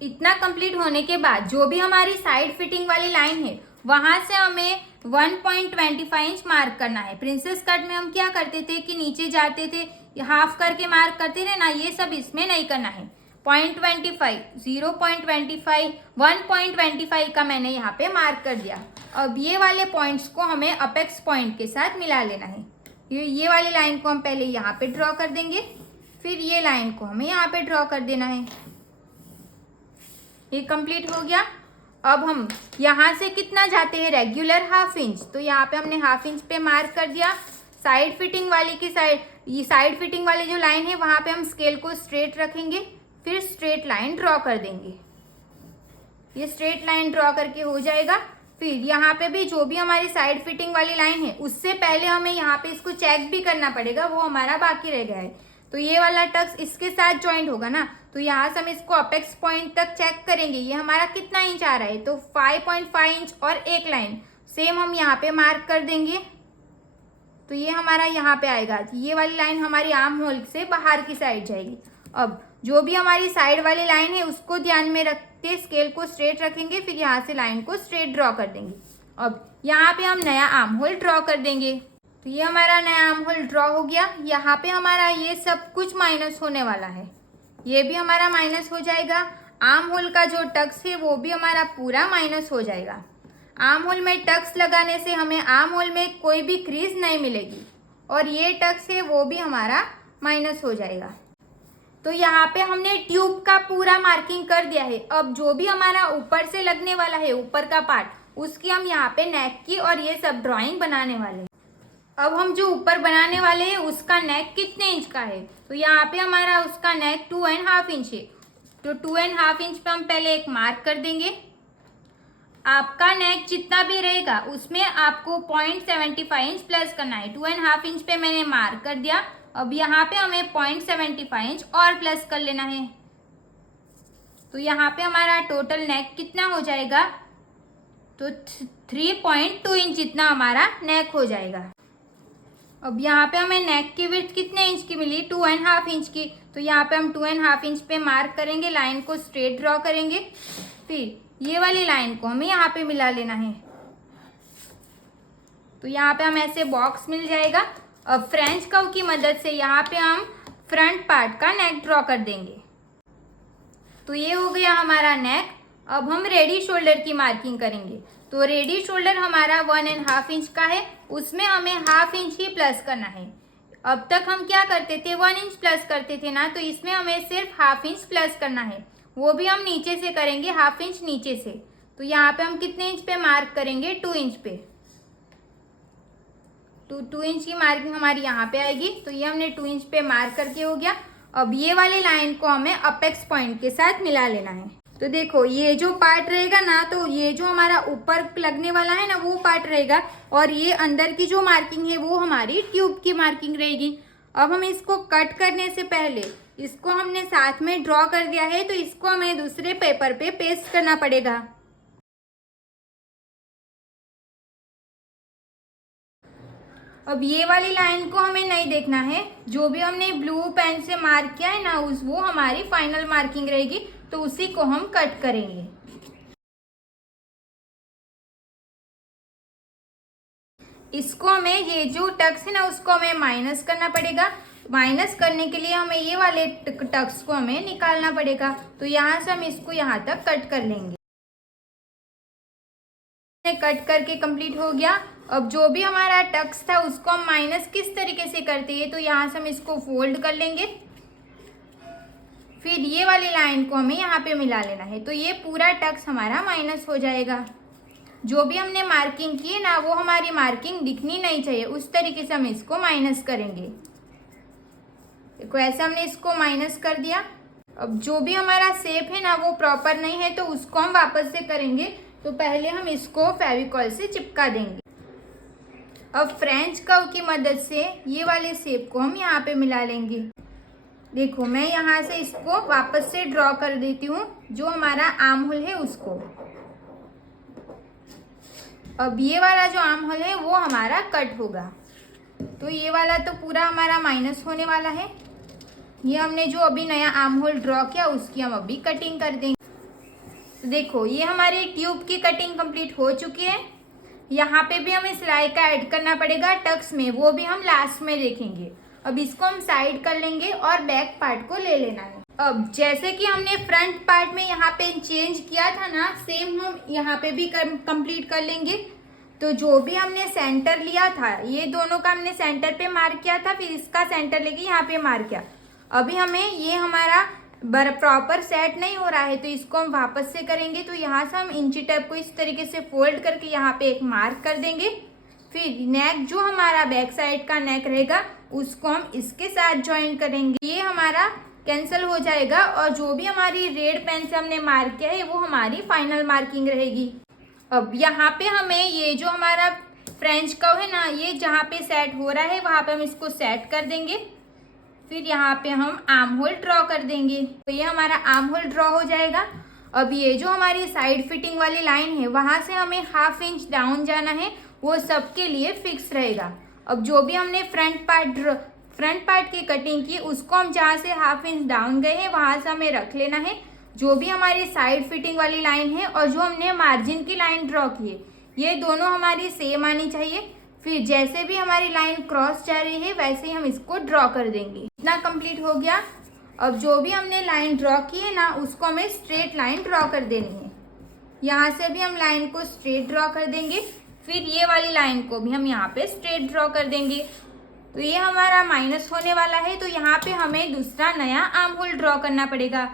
इतना कंप्लीट होने के बाद जो भी हमारी साइड फिटिंग वाली लाइन है वहां से हमें 1.25 इंच मार्क करना है। प्रिंसेस कट में हम क्या करते थे कि नीचे जाते थे, हाफ करके मार्क करते थे ना, ये सब इसमें नहीं करना है। 0.25, 0.25, 1.25 का मैंने यहाँ पे मार्क कर दिया। अब ये वाले पॉइंट्स को हमें अपेक्स पॉइंट के साथ मिला लेना है। ये वाली लाइन को हम पहले यहाँ पे ड्रॉ कर देंगे, फिर ये लाइन को हमें यहाँ पे ड्रॉ कर देना है। ये कंप्लीट हो गया। अब हम यहाँ से कितना जाते हैं, रेगुलर 1/2 इंच। तो यहाँ पे हमने 1/2 इंच पे मार्क कर दिया। साइड फिटिंग वाली की साइड फिटिंग वाली जो लाइन है वहाँ पे हम स्केल को स्ट्रेट रखेंगे, फिर स्ट्रेट लाइन ड्रॉ कर देंगे। ये स्ट्रेट लाइन ड्रॉ करके हो जाएगा। फिर यहाँ पे भी जो भी हमारी साइड फिटिंग वाली लाइन है उससे पहले हमें यहाँ पे इसको चेक भी करना पड़ेगा, वो हमारा बाकी रह गया है। तो ये वाला टक्स इसके साथ ज्वाइंट होगा ना, तो यहाँ से हम इसको अपेक्स पॉइंट तक चेक करेंगे ये हमारा कितना इंच आ रहा है। तो 5.5 इंच और एक लाइन सेम हम यहाँ पे मार्क कर देंगे। तो ये हमारा यहाँ पे आएगा, ये वाली लाइन हमारी आर्म होल से बाहर की साइड जाएगी। अब जो भी हमारी साइड वाली लाइन है उसको ध्यान में रखते स्केल को स्ट्रेट रखेंगे, फिर यहाँ से लाइन को स्ट्रेट ड्रॉ कर देंगे। अब यहाँ पे हम नया आर्म होल ड्रॉ कर देंगे। तो ये हमारा नया आर्म होल ड्रॉ हो गया। यहाँ पे हमारा ये सब कुछ माइनस होने वाला है, ये भी हमारा माइनस हो जाएगा। आर्म होल का जो टक्स है वो भी हमारा पूरा माइनस हो जाएगा। आर्म होल में टक्स लगाने से हमें आर्म होल में कोई भी क्रीज नहीं मिलेगी, और ये टक्स है वो भी हमारा माइनस हो जाएगा। तो यहाँ पे हमने ट्यूब का पूरा मार्किंग कर दिया है। अब जो भी हमारा ऊपर से लगने वाला है, ऊपर का पार्ट, उसकी हम यहाँ पे नेक की और ये सब ड्राइंग बनाने वाले हैं। अब हम जो ऊपर बनाने वाले हैं उसका नेक कितने इंच का है, तो यहाँ पे हमारा उसका नेक 2.5 इंच है। तो 2.5 इंच पे हम पहले एक मार्क कर देंगे। आपका नेक जितना भी रहेगा उसमें आपको 0.75 इंच प्लस करना है। 2.5 इंच पे मैंने मार्क कर दिया। अब यहाँ पे हमें 0.75 इंच और प्लस कर लेना है। तो यहाँ पे हमारा टोटल नेक कितना हो जाएगा, तो 3.2 इंच जितना हमारा नेक हो जाएगा। अब यहाँ पे हमें नेक की विड्थ कितने इंच की मिली, 2.5 इंच की। तो यहाँ पे हम 2.5 इंच पे मार्क करेंगे, लाइन को स्ट्रेट ड्रॉ करेंगे, फिर ये वाली लाइन को हमें यहाँ पे मिला लेना है। तो यहाँ पे हम ऐसे बॉक्स मिल जाएगा। अब फ्रेंच कर्व की मदद से यहाँ पे हम फ्रंट पार्ट का नेक ड्रॉ कर देंगे। तो ये हो गया हमारा नेक। अब हम रेडी शोल्डर की मार्किंग करेंगे। तो रेडी शोल्डर हमारा 1.5 इंच का है, उसमें हमें 1/2 इंच ही प्लस करना है। अब तक हम क्या करते थे, 1 इंच प्लस करते थे ना, तो इसमें हमें सिर्फ 1/2 इंच प्लस करना है, वो भी हम नीचे से करेंगे, 1/2 इंच नीचे से। तो यहाँ पे हम कितने इंच पे मार्क करेंगे, 2 इंच पे। 2 इंच की मार्किंग हमारी यहाँ पे आएगी। तो ये हमने 2 इंच पे मार्क करके हो गया। अब ये वाली लाइन को हमें अपेक्स पॉइंट के साथ मिला लेना है। तो देखो ये जो पार्ट रहेगा ना, तो ये जो हमारा ऊपर लगने वाला है ना वो पार्ट रहेगा, और ये अंदर की जो मार्किंग है वो हमारी ट्यूब की मार्किंग रहेगी। अब हम इसको कट करने से पहले इसको हमने साथ में ड्रॉ कर दिया है, तो इसको हमें दूसरे पेपर पे पेस्ट करना पड़ेगा। अब ये वाली लाइन को हमें नहीं देखना है, जो भी हमने ब्लू पेन से मार्क किया है ना वो हमारी फाइनल मार्किंग रहेगी, तो उसी को हम कट करेंगे। इसको हमें ये जो टक्स है ना उसको हमें माइनस करना पड़ेगा। माइनस करने के लिए हमें ये वाले टक्स को हमें निकालना पड़ेगा। तो यहाँ से हम इसको यहाँ तक कट कर लेंगे। कट करके कंप्लीट हो गया। अब जो भी हमारा टक्स था उसको हम माइनस किस तरीके से करते हैं, तो यहाँ से हम इसको फोल्ड कर लेंगे। फिर ये वाली लाइन को हमें यहाँ पे मिला लेना है, तो ये पूरा टक्स हमारा माइनस हो जाएगा। जो भी हमने मार्किंग की है ना वो हमारी मार्किंग दिखनी नहीं चाहिए, उस तरीके से हम इसको माइनस करेंगे। देखो ऐसे हमने इसको माइनस कर दिया। अब जो भी हमारा शेप है ना वो प्रॉपर नहीं है, तो उसको हम वापस से करेंगे। तो पहले हम इसको फेविकॉल से चिपका देंगे। अब फ्रेंच कर्व की मदद से ये वाले शेप को हम यहाँ पे मिला लेंगे। देखो मैं यहाँ से इसको वापस से ड्रॉ कर देती हूँ, जो हमारा आर्म होल है उसको। अब ये वाला जो आर्म होल है वो हमारा कट होगा, तो ये वाला तो पूरा हमारा माइनस होने वाला है। ये हमने जो अभी नया आर्म होल ड्रॉ किया उसकी हम अभी कटिंग कर देंगे। तो देखो ये हमारी ट्यूब की कटिंग कंप्लीट हो चुकी है। यहाँ पे भी हमें सिलाई का ऐड करना पड़ेगा टक्स में, वो भी हम लास्ट में देखेंगे। अब इसको हम साइड कर लेंगे और बैक पार्ट को ले लेना है। अब जैसे कि हमने फ्रंट पार्ट में यहाँ पे चेंज किया था ना, सेम हम यहाँ पे भी कंप्लीट कर लेंगे। तो जो भी हमने सेंटर लिया था, ये दोनों का हमने सेंटर पे मार्क किया था, फिर इसका सेंटर लेके यहाँ पे मार्क किया। अभी हमें ये हमारा प्रॉपर सेट नहीं हो रहा है, तो इसको हम वापस से करेंगे। तो यहाँ से हम इंची टेप को इस तरीके से फोल्ड करके यहाँ पे एक मार्क कर देंगे। फिर नेक जो हमारा बैक साइड का नेक रहेगा उसको हम इसके साथ ज्वाइन करेंगे। ये हमारा कैंसिल हो जाएगा, और जो भी हमारी रेड पेन से हमने मार्क किया है वो हमारी फाइनल मार्किंग रहेगी। अब यहाँ पे हमें ये जो हमारा फ्रेंच कर्व है ना, ये जहाँ पे सेट हो रहा है वहाँ पे हम इसको सेट कर देंगे। फिर यहाँ पे हम आर्म होल ड्रॉ कर देंगे। तो ये हमारा आर्म होल ड्रॉ हो जाएगा। अब ये जो हमारी साइड फिटिंग वाली लाइन है वहाँ से हमें 1/2 इंच डाउन जाना है, वो सबके लिए फिक्स रहेगा। अब जो भी हमने फ्रंट पार्ट की कटिंग की उसको हम जहाँ से 1/2 इंच डाउन गए हैं वहाँ से हमें रख लेना है। जो भी हमारी साइड फिटिंग वाली लाइन है और जो हमने मार्जिन की लाइन ड्रॉ की है, ये दोनों हमारी सेम आनी चाहिए। फिर जैसे भी हमारी लाइन क्रॉस जा रही है वैसे ही हम इसको ड्रॉ कर देंगे। इतना कंप्लीट हो गया। अब जो भी हमने लाइन ड्रॉ की है ना उसको हमें स्ट्रेट लाइन ड्रॉ कर देनी है। यहाँ से भी हम लाइन को स्ट्रेट ड्रॉ कर देंगे। फिर ये वाली लाइन को भी हम यहाँ पे स्ट्रेट ड्रॉ कर देंगे। तो ये हमारा माइनस होने वाला है, तो यहाँ पे हमें दूसरा नया आर्म होल ड्रॉ करना पड़ेगा।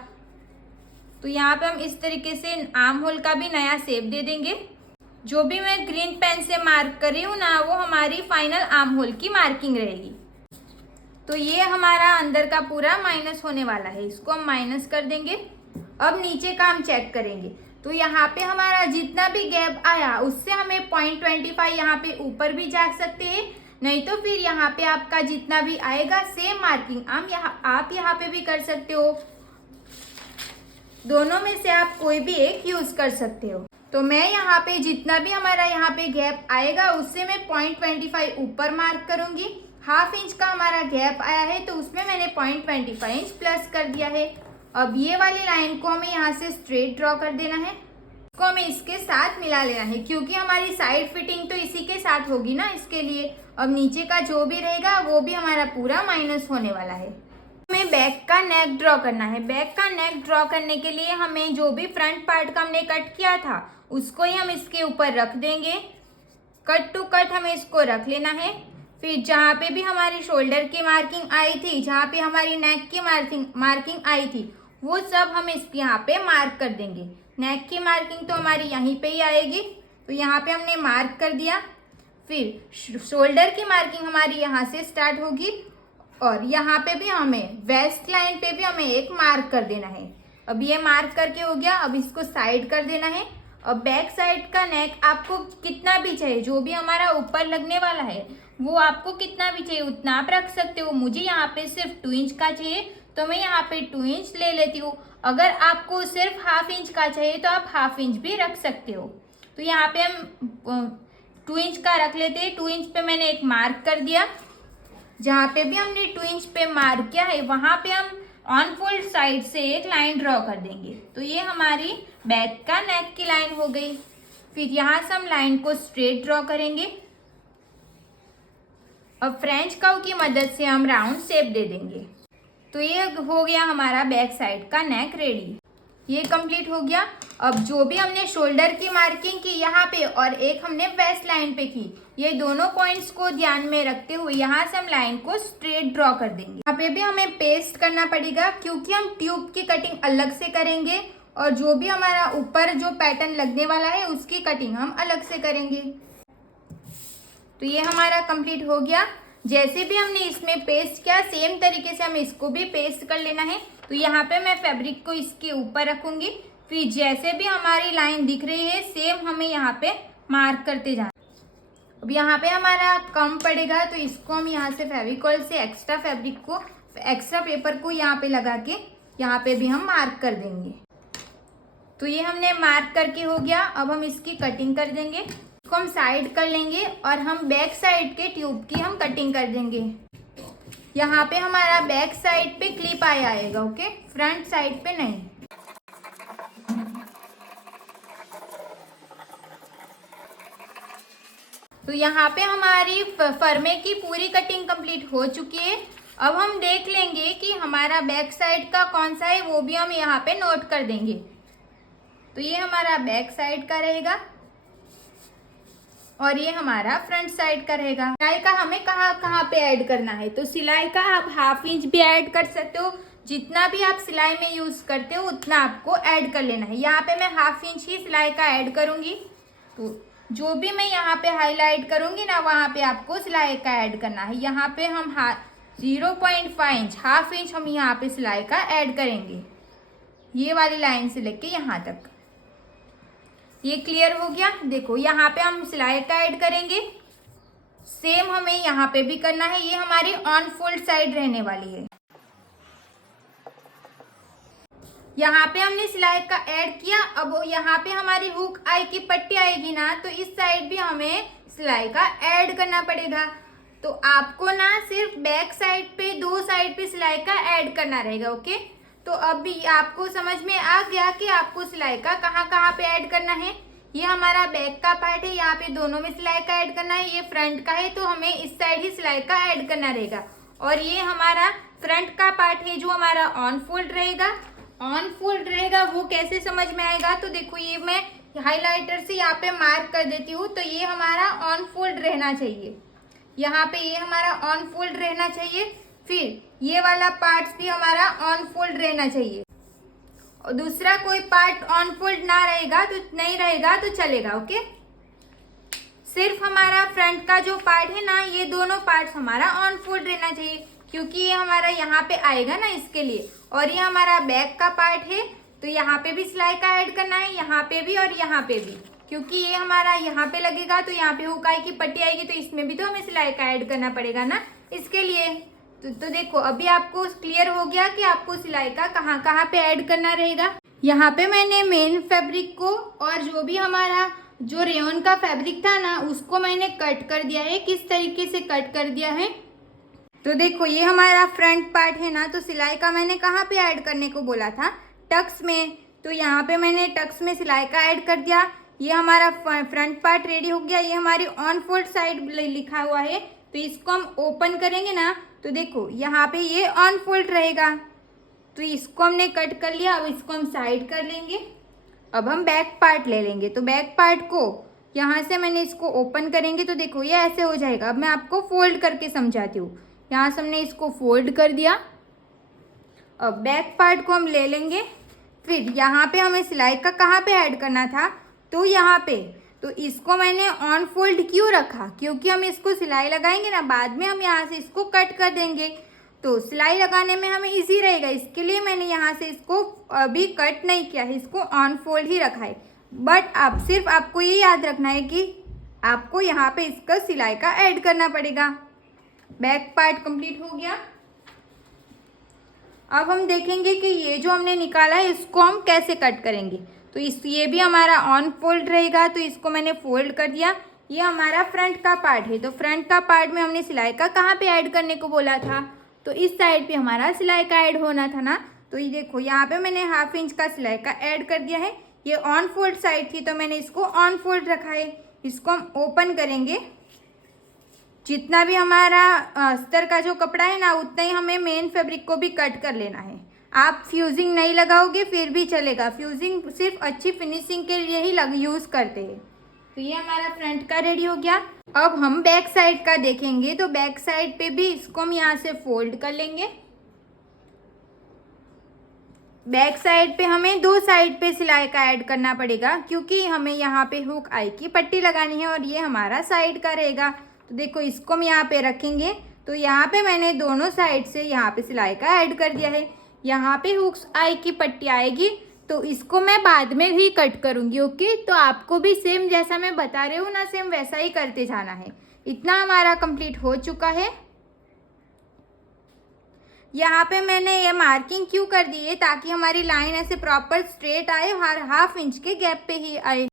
तो यहाँ पे हम इस तरीके से आर्म होल का भी नया शेप दे देंगे। जो भी मैं ग्रीन पेन से मार्क कर रही हूँ ना वो हमारी फाइनल आर्म होल की मार्किंग रहेगी। तो ये हमारा अंदर का पूरा माइनस होने वाला है, इसको हम माइनस कर देंगे। अब नीचे का हम चेक करेंगे। तो यहाँ पे हमारा जितना भी गैप आया उससे हमें 0.25 यहाँ पे ऊपर भी जा सकते हैं, नहीं तो फिर यहाँ पे आपका जितना भी आएगा सेम मार्किंग आप यहाँ पे भी कर सकते हो। दोनों में से आप कोई भी एक यूज कर सकते हो। तो मैं यहाँ पे जितना भी हमारा यहाँ पे गैप आएगा उससे मैं 0.25 ऊपर मार्क करूंगी। 1/2 इंच का हमारा गैप आया है तो उसमें मैंने 0.25 इंच प्लस कर दिया है। अब ये वाली लाइन को हमें यहाँ से स्ट्रेट ड्रॉ कर देना है, इसको हमें इसके साथ मिला लेना है क्योंकि हमारी साइड फिटिंग तो इसी के साथ होगी ना, इसके लिए। अब नीचे का जो भी रहेगा वो भी हमारा पूरा माइनस होने वाला है। हमें बैक का नेक ड्रॉ करना है। बैक का नेक ड्रॉ करने के लिए हमें जो भी फ्रंट पार्ट का हमने कट किया था उसको ही हम इसके ऊपर रख देंगे। कट टू कट हमें इसको रख लेना है। फिर जहाँ पे भी हमारी शोल्डर की मार्किंग आई थी, जहाँ पे हमारी नेक की मार्किंग आई थी, वो सब हम इस यहाँ पे मार्क कर देंगे। नेक की मार्किंग तो हमारी यहीं पे ही आएगी, तो यहाँ पे हमने मार्क कर दिया। फिर शोल्डर की मार्किंग हमारी यहाँ से स्टार्ट होगी और यहाँ पे भी हमें वेस्ट लाइन पे भी हमें एक मार्क कर देना है। अब ये मार्क करके हो गया, अब इसको साइड कर देना है। अब बैक साइड का नेक आपको कितना भी चाहिए, जो भी हमारा ऊपर लगने वाला है वो आपको कितना भी चाहिए उतना आप रख सकते हो। मुझे यहाँ पे सिर्फ 2 इंच का चाहिए तो मैं यहाँ पे 2 इंच ले लेती हूँ। अगर आपको सिर्फ 1/2 इंच का चाहिए तो आप 1/2 इंच भी रख सकते हो। तो यहाँ पे हम 2 इंच का रख लेते हैं। 2 इंच पे मैंने एक मार्क कर दिया। जहाँ पे भी हमने 2 इंच पे मार्क किया है वहाँ पे हम ऑन फोल्ड साइड से एक लाइन ड्रॉ कर देंगे। तो ये हमारी बैक का नेक की लाइन हो गई। फिर यहाँ से हम लाइन को स्ट्रेट ड्रॉ करेंगे। अब फ्रेंच कर्व की मदद से हम राउंड शेप दे देंगे। तो ये हो गया हमारा बैक साइड का नेक रेडी। ये कंप्लीट हो गया। अब जो भी हमने शोल्डर की मार्किंग की यहाँ पे और एक हमने वेस्ट लाइन पे की, ये दोनों पॉइंट्स को ध्यान में रखते हुए यहाँ से हम लाइन को स्ट्रेट ड्रॉ कर देंगे। यहाँ पे भी हमें पेस्ट करना पड़ेगा क्योंकि हम ट्यूब की कटिंग अलग से करेंगे और जो भी हमारा ऊपर जो पैटर्न लगने वाला है उसकी कटिंग हम अलग से करेंगे। तो ये हमारा कंप्लीट हो गया। जैसे भी हमने इसमें पेस्ट किया सेम तरीके से हमें इसको भी पेस्ट कर लेना है। तो यहाँ पे मैं फैब्रिक को इसके ऊपर रखूंगी। फिर जैसे भी हमारी लाइन दिख रही है सेम हमें यहाँ पे मार्क करते जाना। अब यहाँ पे हमारा कम पड़ेगा तो इसको हम यहाँ से फेविकॉल से एक्स्ट्रा फैब्रिक को एक्स्ट्रा पेपर को यहाँ पे लगा के यहाँ पे भी हम मार्क कर देंगे। तो ये हमने मार्क करके हो गया। अब हम इसकी कटिंग कर देंगे। इसको हम साइड कर लेंगे और हम बैक साइड के ट्यूब की हम कटिंग कर देंगे। यहाँ पे हमारा बैक साइड पे क्लिप आएगा, ओके, फ्रंट साइड पे नहीं। तो यहाँ पे हमारी फर्मे की पूरी कटिंग कंप्लीट हो चुकी है। अब हम देख लेंगे कि हमारा बैक साइड का कौन सा है, वो भी हम यहाँ पे नोट कर देंगे। तो ये हमारा बैक साइड का रहेगा और ये हमारा फ्रंट साइड का रहेगा। सिलाई का हमें कहाँ पे ऐड करना है, तो सिलाई का आप 1/2 इंच भी ऐड कर सकते हो। जितना भी आप सिलाई में यूज करते हो उतना आपको ऐड कर लेना है। यहाँ पे मैं 1/2 इंच ही सिलाई का ऐड करूंगी। तो जो भी मैं यहाँ पे हाईलाइट करूंगी ना वहाँ पे आपको सिलाई का ऐड करना है। यहाँ पे हम 0.5 इंच 1/2 इंच हम यहाँ पे सिलाई का ऐड करेंगे, ये वाली लाइन से लेके यहाँ तक। ये क्लियर हो गया। देखो यहाँ पे हम सिलाई का ऐड करेंगे, सेम हमें यहाँ पे भी करना है। ये हमारी ऑन फोल्ड साइड रहने वाली है। यहाँ पे हमने सिलाई का ऐड किया। अब यहाँ पे हमारी हुक आई की पट्टी आएगी ना, तो इस साइड भी हमें सिलाई का ऐड करना पड़ेगा। तो आपको ना सिर्फ बैक साइड पे 2 साइड पे सिलाई का ऐड करना रहेगा, ओके। तो अभी आपको समझ में आ गया कि आपको सिलाई का कहाँ पे ऐड करना है। ये हमारा बैक का पार्ट है, यहाँ पे दोनों में सिलाई का ऐड करना है। ये फ्रंट का है तो हमें इस साइड ही सिलाई का ऐड करना रहेगा। और ये हमारा फ्रंट का पार्ट है जो हमारा ऑन फोल्ड रहेगा। ऑन फोल्ड रहेगा वो कैसे समझ में आएगा, तो देखो ये मैं हाइलाइटर से यहाँ पे मार्क कर देती हूँ। तो ये हमारा ऑन फोल्ड रहना चाहिए, यहाँ पे ये हमारा ऑन फोल्ड रहना चाहिए। फिर ये वाला पार्ट भी हमारा ऑन फोल्ड रहना चाहिए और दूसरा कोई पार्ट ऑन फोल्ड ना रहेगा तो नहीं रहेगा तो चलेगा, ओके। सिर्फ हमारा फ्रंट का जो पार्ट है ना, ये दोनों पार्ट्स हमारा ऑन फोल्ड रहना चाहिए क्योंकि ये हमारा यहाँ पे आएगा ना, इसके लिए। और ये हमारा बैक का पार्ट है तो यहाँ पे भी सिलाई का ऐड करना है, यहाँ पे भी और यहाँ पे भी, क्योंकि ये हमारा यहाँ पे लगेगा तो यहाँ पे हुक आई की पट्टी आएगी तो इसमें भी तो हमें सिलाई का ऐड करना पड़ेगा ना, इसके लिए। तो देखो अभी आपको क्लियर हो गया कि आपको सिलाई का कहाँ पे ऐड करना रहेगा। यहाँ पे मैंने मेन फैब्रिक को और जो भी हमारा जो रेयन का फैब्रिक था ना उसको मैंने कट कर दिया है। किस तरीके से कट कर दिया है, तो देखो ये हमारा फ्रंट पार्ट है ना, तो सिलाई का मैंने कहाँ पे ऐड करने को बोला था, टक्स में। तो यहाँ पे मैंने टक्स में सिलाई का ऐड कर दिया। ये हमारा फ्रंट पार्ट रेडी हो गया। ये हमारी ऑन फोल्ड साइड लिखा हुआ है, तो इसको हम ओपन करेंगे ना तो देखो यहाँ पे ये ऑन फोल्ड रहेगा। तो इसको हमने कट कर लिया। अब इसको हम साइड कर लेंगे। अब हम बैक पार्ट ले लेंगे। तो बैक पार्ट को यहाँ से मैंने इसको ओपन करेंगे तो देखो ये ऐसे हो जाएगा। अब मैं आपको फोल्ड करके समझाती हूँ। यहाँ से हमने इसको फोल्ड कर दिया। अब बैक पार्ट को हम ले लेंगे। फिर यहाँ पे हमें सिलाई का कहाँ पे ऐड करना था, तो यहाँ पे। तो इसको मैंने ऑन फोल्ड क्यों रखा, क्योंकि हम इसको सिलाई लगाएंगे ना, बाद में हम यहाँ से इसको कट कर देंगे, तो सिलाई लगाने में हमें इजी रहेगा। इसके लिए मैंने यहाँ से इसको अभी कट नहीं किया है, इसको ऑन फोल्ड ही रखा है। बट अब सिर्फ आपको ये याद रखना है कि आपको यहाँ पे इसका सिलाई का ऐड करना पड़ेगा। बैक पार्ट कंप्लीट हो गया। अब हम देखेंगे कि ये जो हमने निकाला है इसको हम कैसे कट करेंगे। तो ये भी हमारा ऑन फोल्ड रहेगा, तो इसको मैंने फोल्ड कर दिया। ये हमारा फ्रंट का पार्ट है, तो फ्रंट का पार्ट में हमने सिलाई का कहाँ पे ऐड करने को बोला था, तो इस साइड पे हमारा सिलाई का ऐड होना था ना। तो ये देखो यहाँ पे मैंने 1/2 इंच का सिलाई का ऐड कर दिया है। ये ऑन फोल्ड साइड थी तो मैंने इसको ऑन फोल्ड रखा है। इसको हम ओपन करेंगे। जितना भी हमारा अस्तर का जो कपड़ा है ना, उतना ही हमें मेन फैब्रिक को भी कट कर लेना है। आप फ्यूजिंग नहीं लगाओगे फिर भी चलेगा, फ्यूजिंग सिर्फ अच्छी फिनिशिंग के लिए ही यूज़ करते हैं। तो ये हमारा फ्रंट का रेडी हो गया। अब हम बैक साइड का देखेंगे, तो बैक साइड पे भी इसको हम यहाँ से फोल्ड कर लेंगे। बैक साइड पे हमें 2 साइड पे सिलाई का ऐड करना पड़ेगा, क्योंकि हमें यहाँ पे हुक आई की पट्टी लगानी है और ये हमारा साइड का रहेगा। तो देखो इसको हम यहाँ पे रखेंगे, तो यहाँ पे मैंने दोनों साइड से यहाँ पे सिलाई का ऐड कर दिया है। यहाँ पे हुक्स आई की पट्टी आएगी, तो इसको मैं बाद में ही कट करूँगी। ओके, तो आपको भी सेम जैसा मैं बता रही हूँ ना, सेम वैसा ही करते जाना है। इतना हमारा कंप्लीट हो चुका है। यहाँ पे मैंने ये मार्किंग क्यों कर दी है, ताकि हमारी लाइन ऐसे प्रॉपर स्ट्रेट आए और 1/2 इंच के गैप पे ही आए।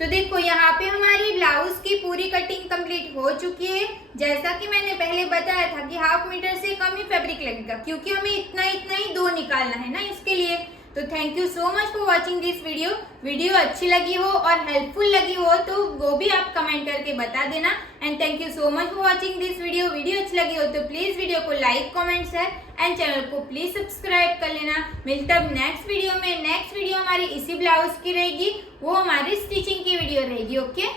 तो देखो यहाँ पे हमारी ब्लाउज की पूरी कटिंग कंप्लीट हो चुकी है। जैसा कि मैंने पहले बताया था कि 1/2 मीटर से कम ही फैब्रिक लगेगा, क्योंकि हमें इतना ही 2 निकालना है ना इसके लिए। तो thank you so much for watching this video. Video अच्छी लगी हो और हेल्पफुल लगी हो तो वो भी आप कमेंट करके बता देना। And thank you so much for watching this video. Video अच्छी लगी हो तो प्लीज वीडियो को like, comment, share and channel को प्लीज सब्सक्राइब कर लेना। मिलता है नेक्स्ट वीडियो में। नेक्स्ट वीडियो हमारी इसी ब्लाउज की रहेगी, वो हमारी स्टिचिंग की वीडियो रहेगी। ओके।